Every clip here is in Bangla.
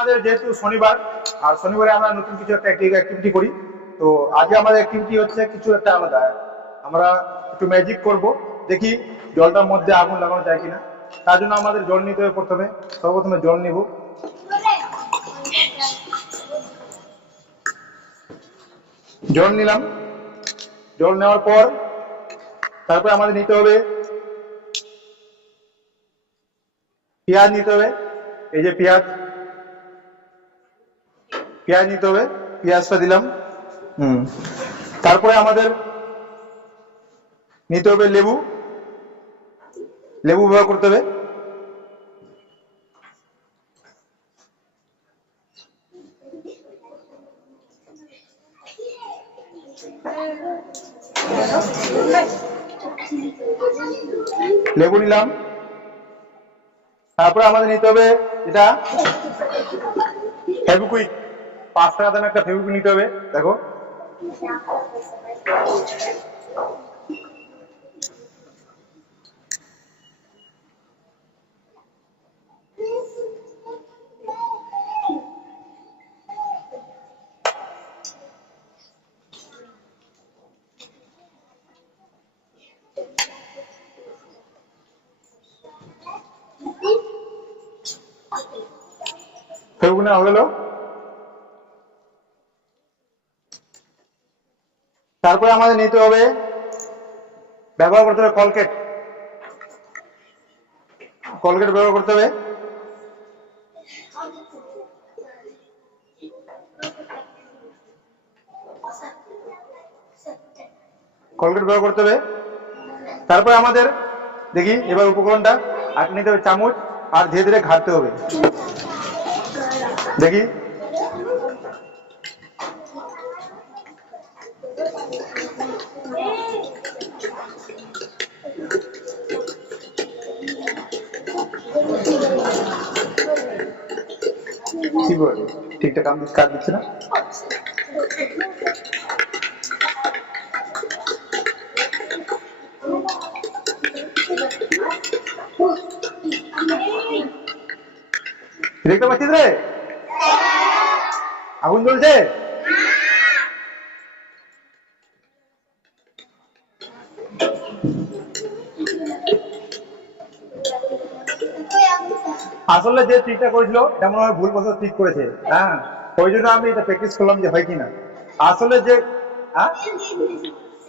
আমাদের যেহেতু শনিবার, আর শনিবারে আমরা নতুন কিছু একটা অ্যাক্টিভিটি করি। তো আজকে আমাদের অ্যাক্টিভিটি হচ্ছে কিছু একটা আলাদা। আমরা একটু ম্যাজিক করব, দেখি জলটার মধ্যে আগুন লাগানো যায় কিনা। তার জন্য আমাদের জল নিতে হবে। সর্বপ্রথমে জল নিব। জল নিলাম। জল নেওয়ার পর তারপরে আমাদের নিতে হবে পেঁয়াজ নিতে হবে। এই যে পেঁয়াজ নিতে হবে। পেঁয়াজটা দিলাম। তারপরে আমাদের নিতে হবে লেবু ব্যবহার করতে হবে। লেবু নিলাম। তারপরে আমাদের নিতে হবে এটা ফেভিকুইক। 5 টাকা দামের একটা ফেভিকুইক নিতে হবে। দেখো, ফেভিকুইক হয়ে গেল। তারপরে আমাদের নিতে হবে, ব্যবহার করতে হবে কলগেট ব্যবহার করতে হবে। তারপরে আমাদের দেখি এবার উপকরণটা আটকে নিতে হবে চামচ, আর ধীরে ধীরে ঘাটতে হবে। দেখি, কি বলে ঠিকঠাক কাজ দিচ্ছে না। দেখতে পাচ্ছিস রে, আগুন জ্বলছে। আসলে যে ট্রিকটা করেছিল এটা মনে হয় ভুলবশত ঠিক করেছে। হ্যাঁ, ওই জন্য আমি এটা প্র্যাকটিস করলাম যে হয় কিনা।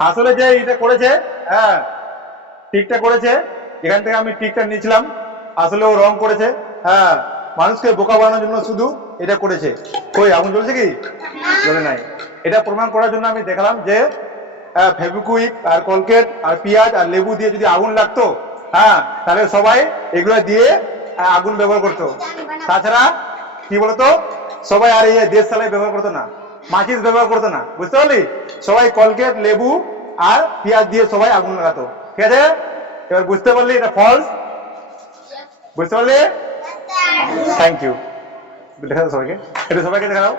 আসলে যে এটা করেছে, হ্যাঁ ট্রিকটা করেছে, এখান থেকে আমি ট্রিকটা নিয়েছিলাম। আসলে ও রং করেছে। হ্যাঁ, মানুষকে বোকা বানানোর জন্য শুধু এটা করেছে। কই আগুন জ্বলছে কি? জ্বলে নাই। এটা প্রমাণ করার জন্য আমি দেখালাম যে ফেভিকুইক আর কলগেট আর পেঁয়াজ আর লেবু দিয়ে যদি আগুন লাগতো, হ্যাঁ তাহলে সবাই এগুলো দিয়ে আগুন ব্যবহার করতো। তাছাড়া কি বলতো, সবাই আর এই দেশ চালাই ব্যবহার করতো না, মাচিস ব্যবহার করতো না। বুঝতে পারলি? সবাই কলগেট, লেবু আর পেঁয়াজ দিয়ে সবাই আগুন লাগাতো। ঠিক আছে? এবার বুঝতে পারলি এটা ফলস? বুঝতে পারলি? Thank you. দেখা দাও সবাইকে, এটা সবাইকে দেখা দাও।